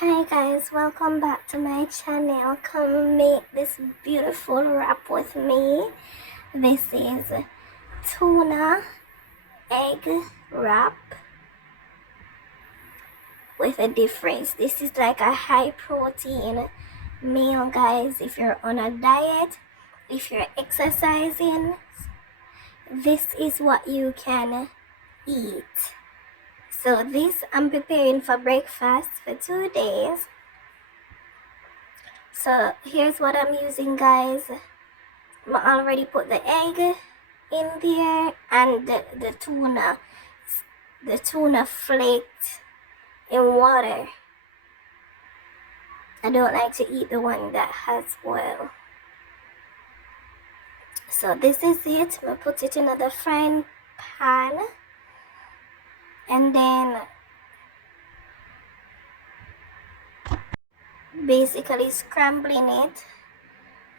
Hi guys, welcome back to my channel. Come make this beautiful wrap with me. This is tuna egg wrap with a difference. This is like a high protein meal, guys. If you're on a diet, if you're exercising, this is what you can eat. So this I'm preparing for breakfast for 2 days. So here's what I'm using, guys. I already put the egg in there and the tuna flaked in water. I don't like to eat the one that has oil. So this is it. I put it in the frying pan and then basically scrambling it.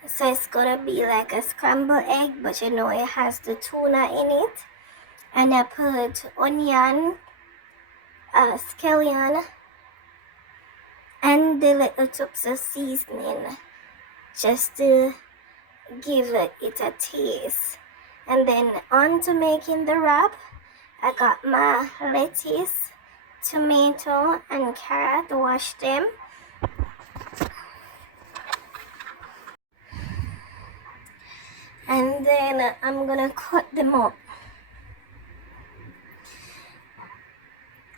So it's gonna be like a scrambled egg, but you know it has the tuna in it. And I put onion, scallion, and the little chips of seasoning just to give it a taste. And then on to making the wrap, I got my lettuce, tomato, and carrot, wash them. And then I'm gonna cut them up.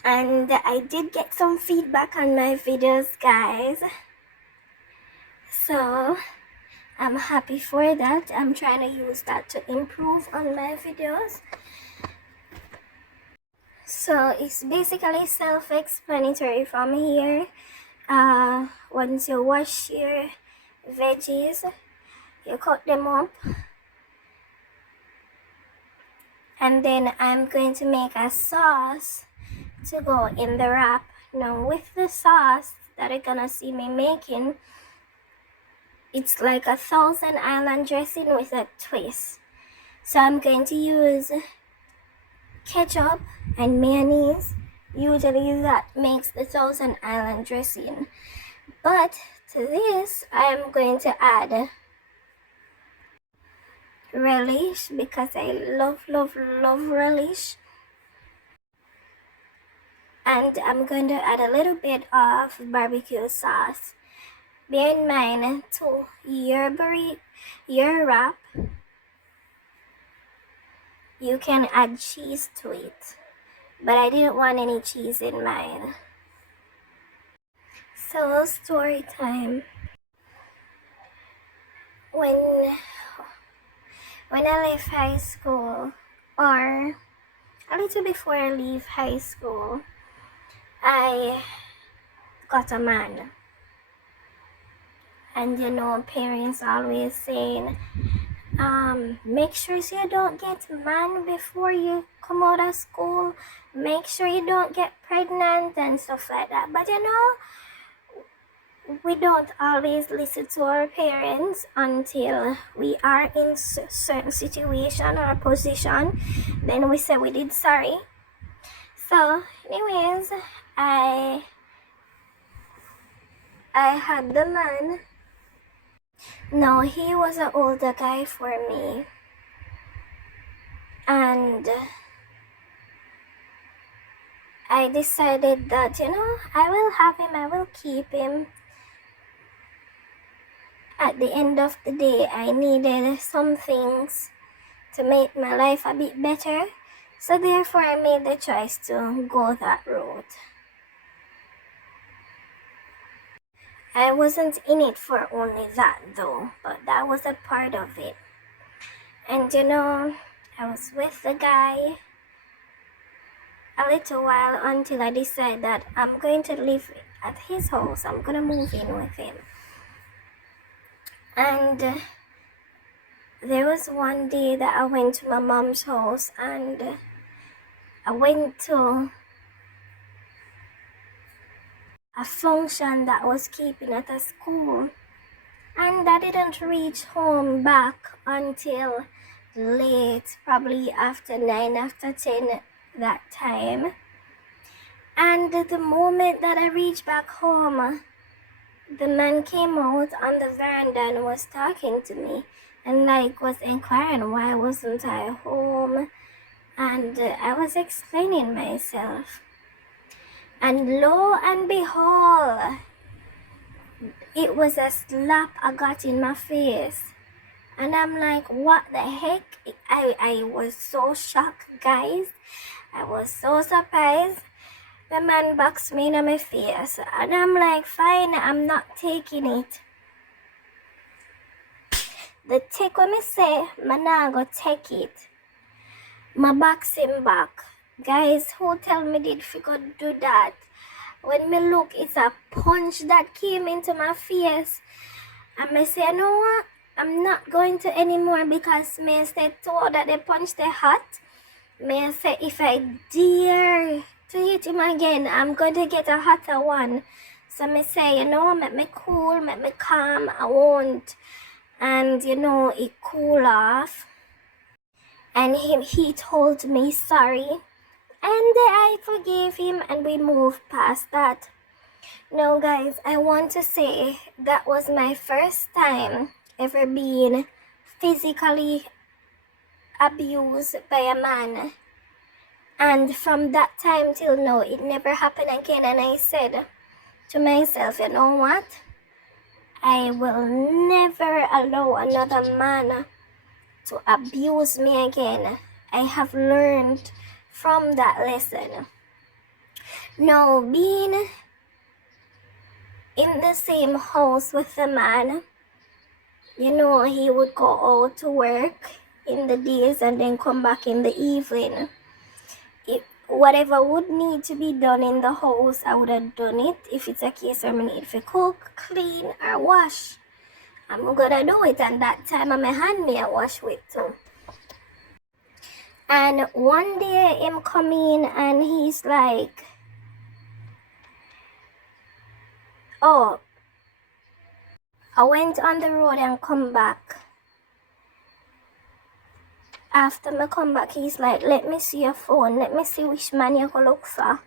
And I did get some feedback on my videos, guys. So I'm happy for that. I'm trying to use that to improve on my videos. So it's basically self-explanatory from here. Once you wash your veggies, you cut them up, and then I'm going to make a sauce to go in the wrap. Now with the sauce that you're gonna see me making, it's like a Thousand Island dressing with a twist. So I'm going to use ketchup and mayonnaise. Usually that makes the Thousand Island dressing, but to this I am going to add relish because I love relish. And I'm going to add a little bit of barbecue sauce. Bear in mind to your wrap, you can add cheese to it, but I didn't want any cheese in mine. So story time. When I left high school, or a little before I leave high school, I got a man. And you know, parents always saying, make sure you don't get man before you come out of school. Make sure you don't get pregnant and stuff like that. But you know, we don't always listen to our parents until we are in certain situation or position. Then we say we did sorry. So anyways, I had the man. No, he was an older guy for me. And I decided that, you know, I will have him, I will keep him. At the end of the day, I needed some things to make my life a bit better. So therefore, I made the choice to go that route. I wasn't in it for only that though, but that was a part of it. And you know, I was with the guy a little while until I decided that I'm going to live at his house. I'm going to move in with him. And there was one day that I went to my mom's house and I went to a function that was keeping at a school, and I didn't reach home back until late, probably after 9, after 10 that time. And the moment that I reached back home, the man came out on the veranda and was talking to me and like was inquiring why wasn't I home, and I was explaining myself, and lo and behold, it was a slap I got in my face. And I'm like, what the heck? I was so shocked, guys. I was so surprised. The man boxed me in my face. And I'm like, fine, I'm not taking it. The take when me say, man, I go take it. My box him back. Guys, who tell me did figure do that? When me look, it's a punch that came into my face. And me say, you know what? I'm not going to anymore because me say too that they punch the hot. Me say if I dare to hit him again, I'm going to get a hotter one. So me say, you know, make me cool, make me calm, I won't. And you know, it cool off. And he told me sorry. And I forgave him and we moved past that. No, guys, I want to say that was my first time ever being physically abused by a man. And from that time till now, it never happened again. And I said to myself, you know what? I will never allow another man to abuse me again. I have learned from that lesson. Now, being in the same house with the man, you know, he would go out to work in the days and then come back in the evening. Whatever would need to be done in the house, I would have done it. If it's a case where I need to cook, clean, or wash, I'm gonna do it. And that time I'm hand me a wash with too. And one day him come in and he's like, oh, I went on the road and come back. After me come back, he's like, let me see your phone. Let me see which man you go look for.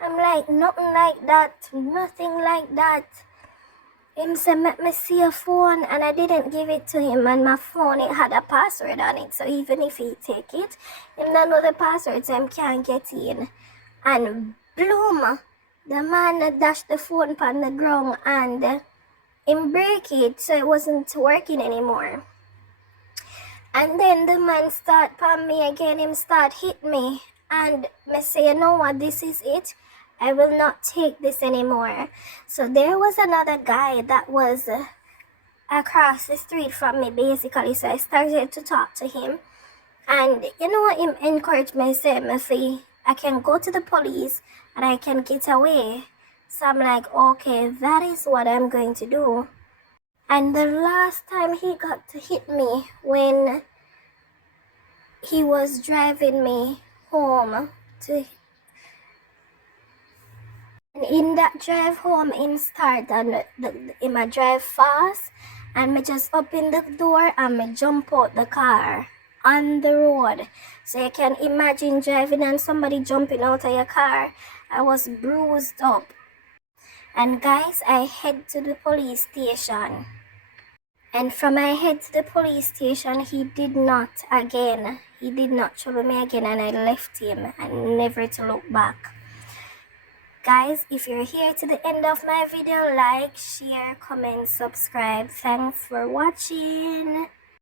I'm like, nothing like that. Nothing like that. Him said, let me see your phone. And I didn't give it to him. And my phone, it had a password on it. So even if he take it, him don't know the password, so him can't get in. And bloom, the man dashed the phone on the ground and him break it. So it wasn't working anymore. And then the man start palm me again, him start hit me. And me say, you know what, this is it. I will not take this anymore. So there was another guy that was across the street from me basically. So I started to talk to him. And you know what, him encouraged me, said, me say, I can go to the police and I can get away. So I'm like, okay, that is what I'm going to do. And the last time he got to hit me when he was driving me home to, and in that drive home him start and him a drive fast and me just open the door and me jump out the car on the road. So you can imagine driving and somebody jumping out of your car. I was bruised up. And guys, I head to the police station. And from my head to the police station, he did not trouble me again, and I left him and never to look back. Guys, if you're here to the end of my video, like, share, comment, subscribe. Thanks for watching.